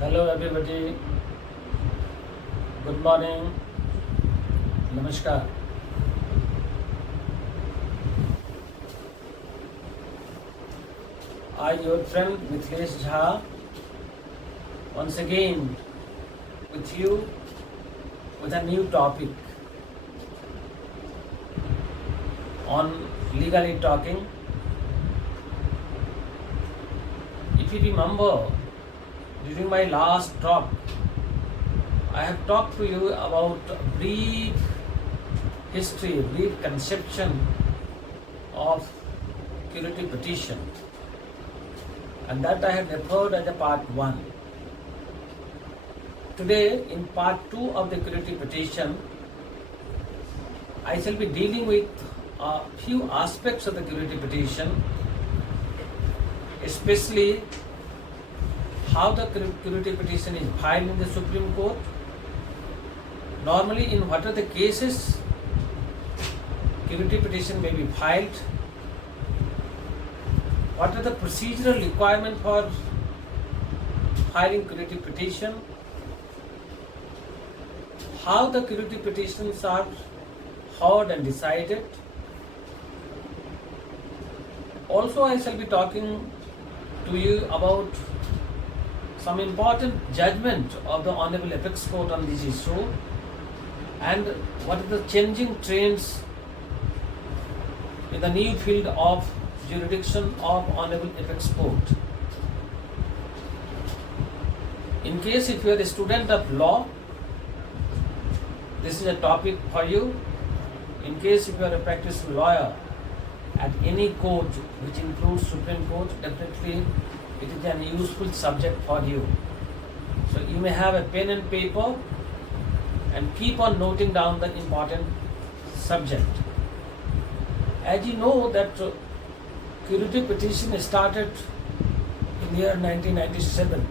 Hello everybody, good morning, namaskar. I, your friend Mithile once again with you with a new topic on legally talking. If you remember, during my last talk, I have talked to you about brief history, brief conception of curative petition, and that I had referred as a part 1. Today, in part 2 of the curative petition, I shall be dealing with a few aspects of the curative petition, especially how the curative petition is filed in the Supreme Court. Normally, in what are the cases curative petition may be filed, what are the procedural requirements for filing curative petition, how the curative petitions are heard and decided. Also, I shall be talking to you about some important judgment of the Honorable Apex Court on this issue and what are the changing trends in the new field of jurisdiction of Honorable Apex Court. In case if you are a student of law, this is a topic for you. In case if you are a practicing lawyer at any court which includes Supreme Court, definitely it is an useful subject for you. So you may have a pen and paper and keep on noting down the important subject. As you know that curative petition started in the year 1997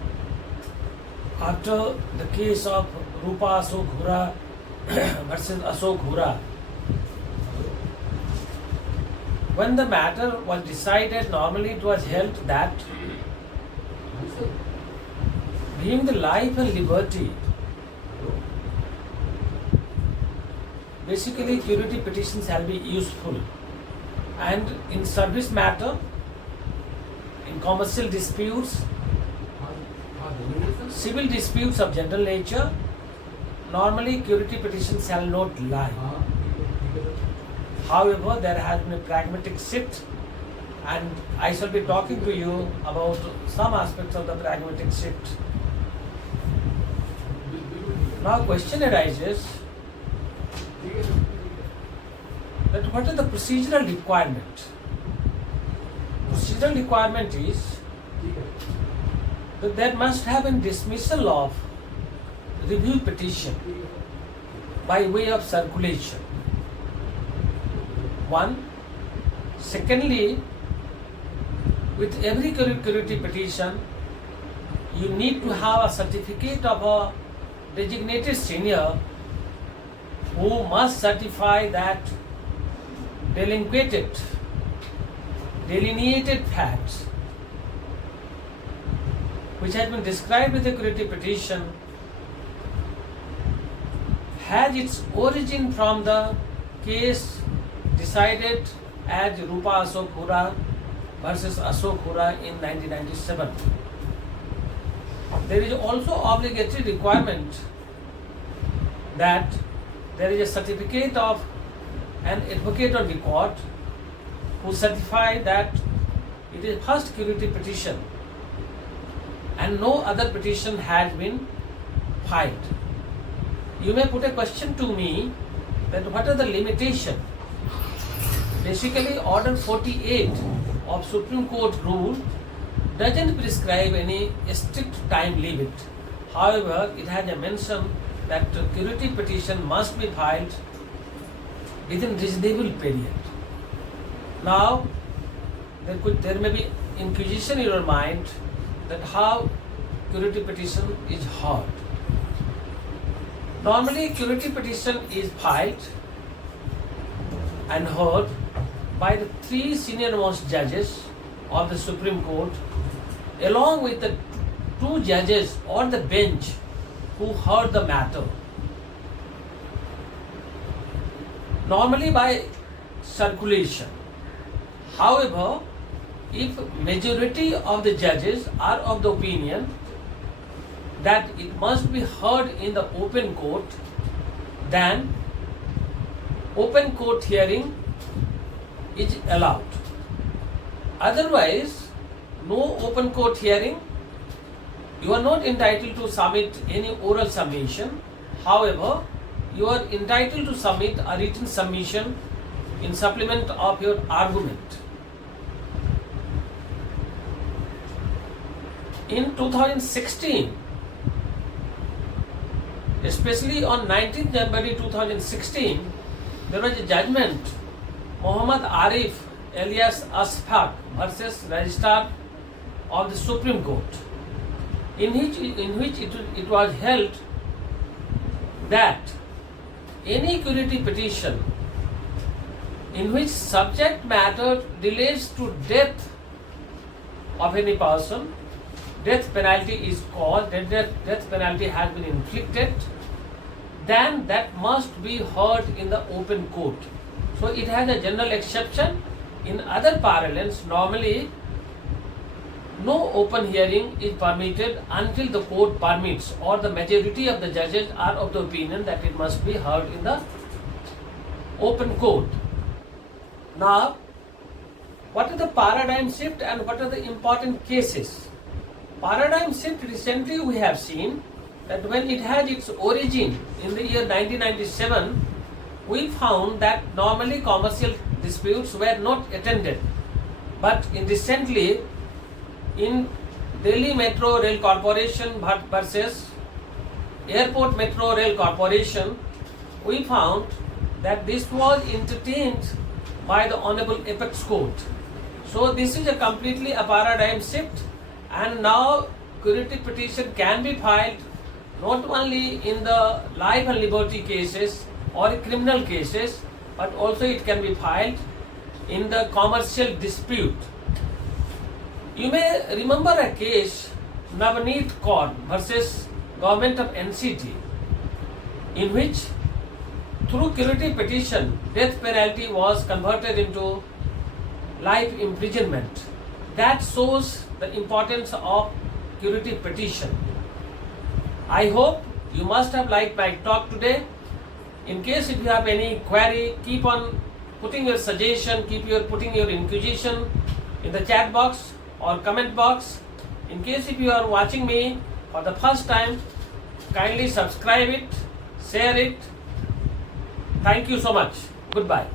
after the case of Rupa Ashok Hura versus Ashok Hura. When the matter was decided, normally it was held that being the life and liberty, basically curative petitions shall be useful, and in service matter, in commercial disputes, civil disputes of general nature, normally curative petitions shall not lie. However, there has been a pragmatic shift, and I shall be talking to you about some aspects of the pragmatic shift. Now, question arises that what are the procedural requirement? Procedural requirement is that there must have been dismissal of review petition by way of circulation. One. Secondly, with every curative petition, you need to have a certificate of a designated senior who must certify that delineated facts which has been described with the curative petition has its origin from the case decided as Rupa Ashok Hura versus Ashok Hura in 1997. There is also obligatory requirement that there is a certificate of an advocate on record who certify that it is first curative petition and no other petition has been filed. You may put a question to me that what are the limitations? Basically, Order 48 of Supreme Court rule doesn't prescribe any strict time limit. However, it has a mention that curative petition must be filed within reasonable period. Now, there may be inquisition in your mind that how curative petition is heard. Normally, curative petition is filed and heard by the three senior most judges of the Supreme Court along with the two judges or the bench who heard the matter, normally by circulation. However, if majority of the judges are of the opinion that it must be heard in the open court, then open court hearing is allowed. Otherwise, no open court hearing. You are not entitled to submit any oral submission. However, you are entitled to submit a written submission in supplement of your argument. In 2016, especially on 19th January 2016, there was a judgment, Muhammad Arif alias Asfaq versus Registrar of the Supreme Court, in which it was held that any curative petition in which subject matter relates to death of any person, death penalty is caused, death penalty has been inflicted, then that must be heard in the open court. So it has a general exception. In other parlance, normally no open hearing is permitted until the court permits or the majority of the judges are of the opinion that it must be heard in the open court. Now, what is the paradigm shift and what are the important cases? Paradigm shift, recently we have seen that when it had its origin in the year 1997, we found that normally commercial disputes were not attended. But recently, in Delhi Metro Rail Corporation versus Airport Metro Rail Corporation, we found that this was entertained by the Honorable Apex Court. So this is a completely a paradigm shift, and now curative petition can be filed not only in the life and liberty cases or criminal cases, but also it can be filed in the commercial dispute. You may remember a case, Navneet Kaun versus Government of NCT, in which through curative petition, death penalty was converted into life imprisonment. That shows the importance of curative petition. I hope you must have liked my talk today. In case if you have any query, keep on putting your suggestion, putting your inquisition in the chat box or comment box. In case if you are watching me for the first time, kindly subscribe it, share it. Thank you so much. Goodbye.